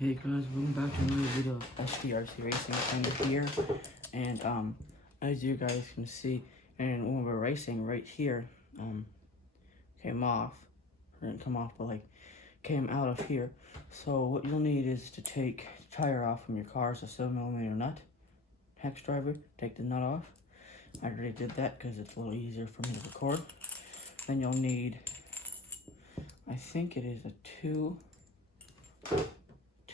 Hey guys, welcome back to another video of SDRC Racing kind of here. And as you guys can see, and when we're racing right here, came off, or didn't come off, but like came out of here. So what you'll need is to take the tire off from your car's a 7mm nut. Hex driver, take the nut off. I already did that because it's a little easier for me to record. Then you'll need, I think it is a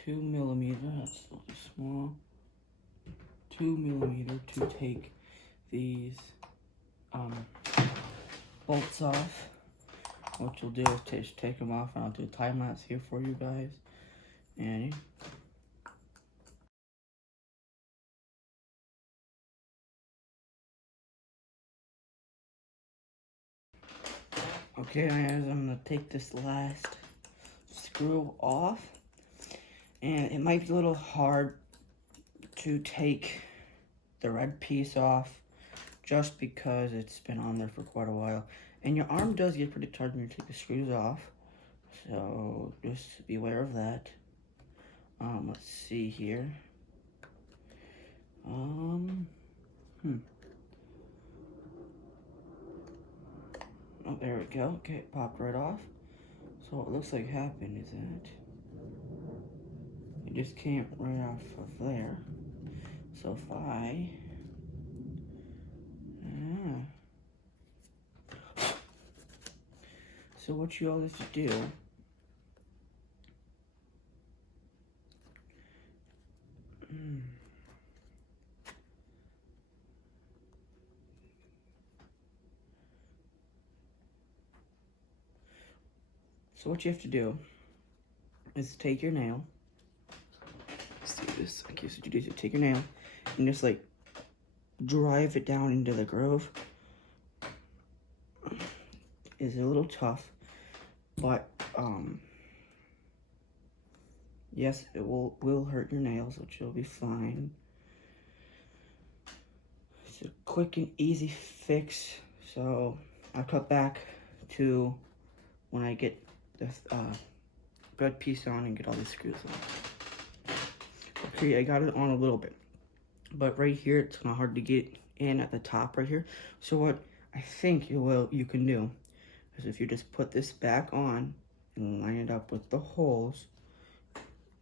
2mm, that's a little small, 2mm to take these bolts off. What you'll do is just take them off, and I'll do a time lapse here for you guys. And okay, I'm gonna take this last screw off, and it might be a little hard to take the red piece off just because it's been on there for quite a while, and your arm does get pretty tired when you take the screws off, so just be aware of that. Let's see here. Oh, there we go. Okay, it popped right off. So what looks like happened is that it just came right off of there. So if I, so what you all have to do So what you have to do is take your nail. Let's do this. Okay, so you do is you take your nail and just like drive it down into the groove. It's a little tough, but yes, it will hurt your nails, which will be fine. It's a quick and easy fix. So I'll cut back to when I get the red piece on and get all these screws on. Okay, I got it on a little bit, but right here it's kind of hard to get in at the top right here. So what I think you can do is if you just put this back on and line it up with the holes,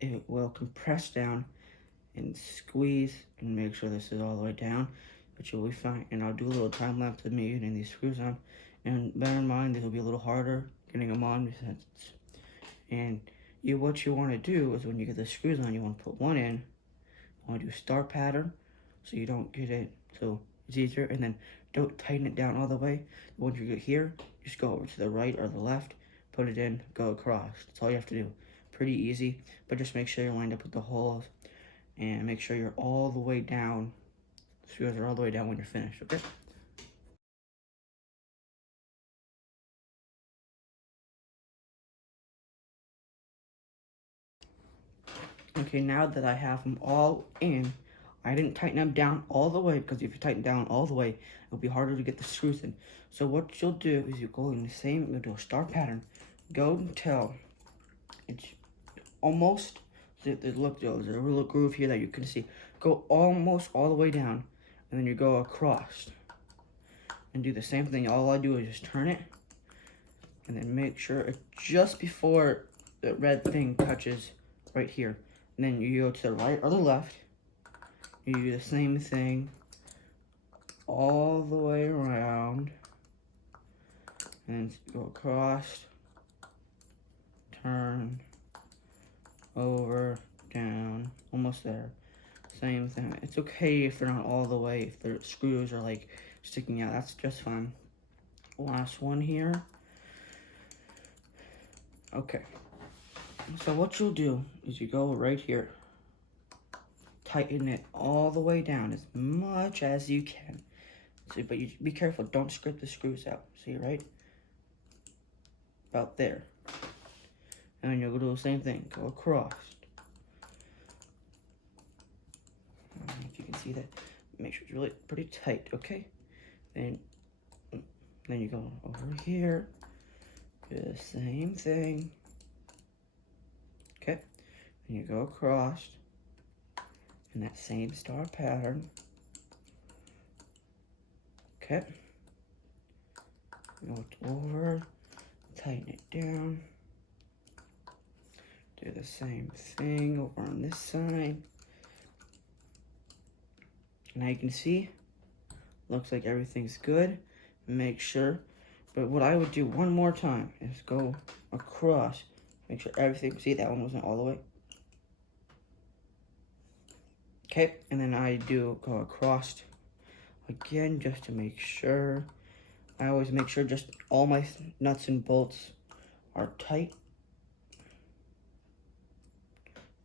it will compress down and squeeze and make sure this is all the way down, but you'll be fine. And I'll do a little time lapse of me getting these screws on, and bear in mind this will be a little harder getting them on because what you want to do is when you get the screws on, you want to put one in, you want to do a star pattern so you don't get it, so it's easier, and then don't tighten it down all the way. Once you get here, just go over to the right or the left, put it in, go across. That's all you have to do. Pretty easy, but just make sure you're lined up with the holes and make sure you're all the way down. Screws are all the way down when you're finished, okay? Okay, now that I have them all in, I didn't tighten them down all the way because if you tighten down all the way, it'll be harder to get the screws in. So what you'll do is you go in the same, you'll do a star pattern. Go until it's almost, look, there's a little groove here that you can see. Go almost all the way down, and then you go across. And do the same thing. All I do is just turn it, and then make sure it's just before the red thing touches right here. And then you go to the right or the left. You do the same thing all the way around. And go across, turn, over, down, almost there. Same thing. It's okay if they're not all the way, if the screws are like sticking out, that's just fine. Last one here. Okay. So what you'll do is you go right here, tighten it all the way down as much as you can. See, but you be careful, don't scrape the screws out. See, right? About there. And then you'll do the same thing, go across. If you can see that, make sure it's really pretty tight, okay? Then you go over here, do the same thing. Okay, and you go across in that same star pattern. Okay. Go over, tighten it down. Do the same thing over on this side. Now you can see, looks like everything's good. Make sure, but what I would do one more time is go across. Make sure everything, see that one wasn't all the way. Okay, and then I do go across again just to make sure. I always make sure just all my nuts and bolts are tight.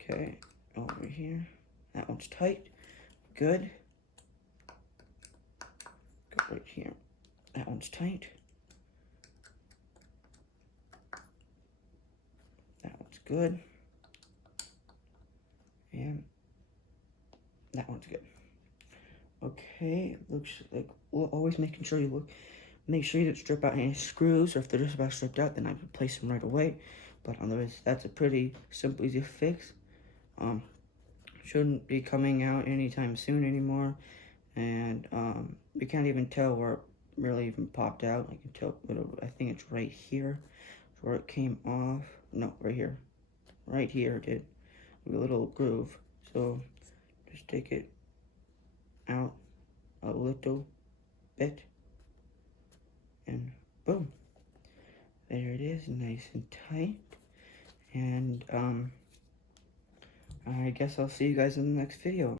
Okay, over here. That one's tight. Good. Go right here. That one's tight. That one's good. And that one's good. Okay, looks like always making sure you look. Make sure you don't strip out any screws, or if they're just about stripped out, then I would replace them right away. But otherwise, that's a pretty simple, easy fix. Shouldn't be coming out anytime soon anymore. And you can't even tell where it really even popped out. I can tell, I think it's right here where it came off. No, right here. Right here it did. A little groove. So just take it out a little bit. And boom. There it is, nice and tight. And I guess I'll see you guys in the next video.